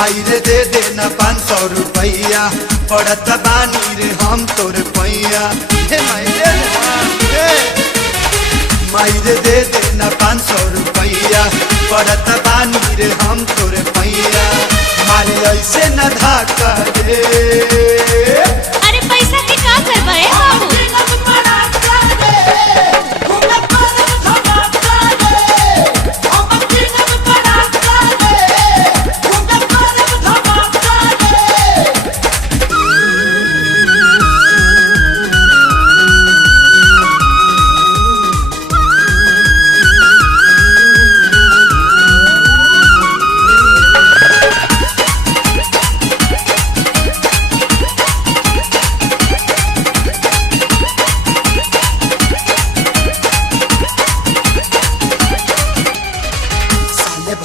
मायरे दे देना 500 रुपया पड़त बानी रे हम तोर पैया। हे मायरे दे देना 500 रुपया पड़त बानी रे हम तोर पैया। मारे ऐसे न धाका रे। अरे पैसा के का करबे बाबू?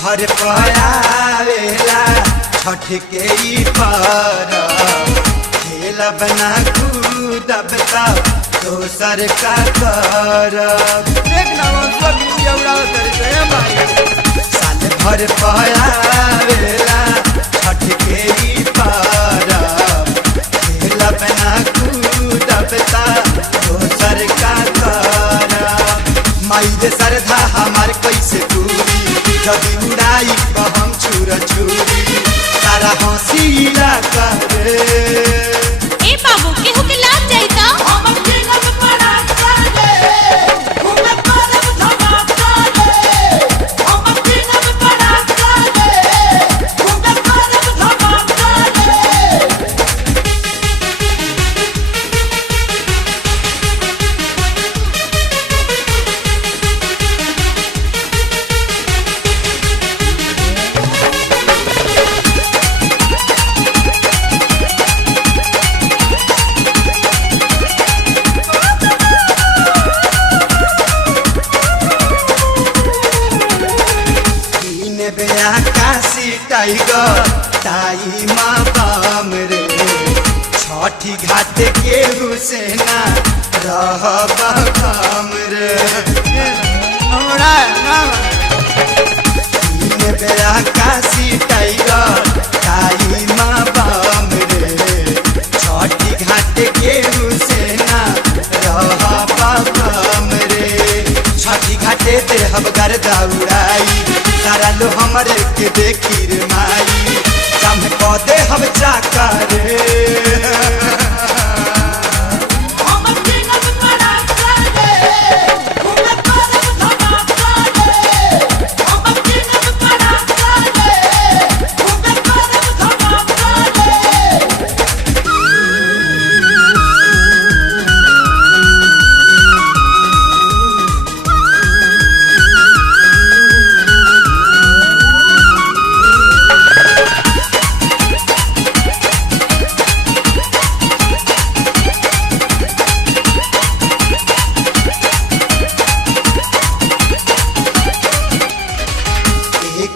भर पयावेला छठ के ई पर खेल बना कूदब दोसर का कर। साल भर पयावेला छठ के ई पर खेल बना कूदब दोसर का कर। माई श्रद्धा हमार कैसे पूरी जब उड़ाई हम छुरा छुरी तारा हंसीला करे। ए बाबू केहू के लाग जाई त आकाशी टाइगर ताई माँ बाम रे छठी घाट के हुसैना रह बम रे। आकाशी टाइगर ताई माँ बाम रे छठी घाट के हुसैना रह बम रे। छठी घाटे ते हम गर्दा उड़ाई सारा लो हमारे के देखी रे माई काम कदे हम चाका रे।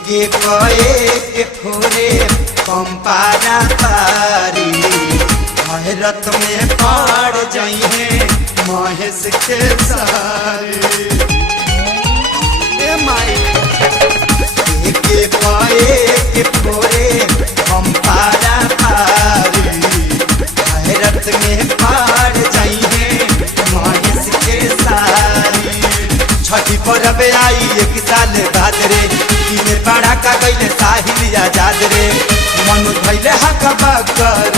के के फोरे पंपारा तारी हैरत में पड़ जाई है महेश के सारी। ए माई के फोरे पंपारा तारी हैरत में पड़ जाई है महेश के सारी। छठी परब आई एक साल बाद रे बड़ा का गईले साहिल आजाद रे मनु भइले हक बकर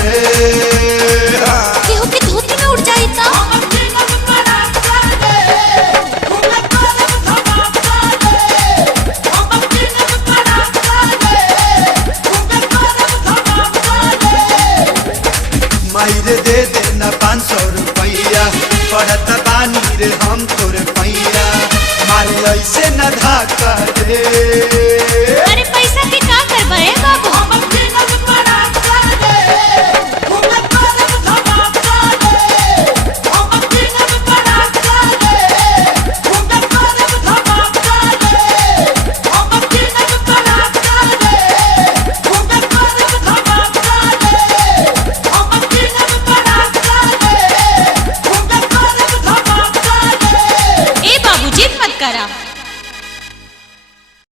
केहू के धोती में उड़ जाई त मायरे दे देना 500 रुपया पड़त बानी रे हम तोर पैया। मारे ऐसे न धाका रे।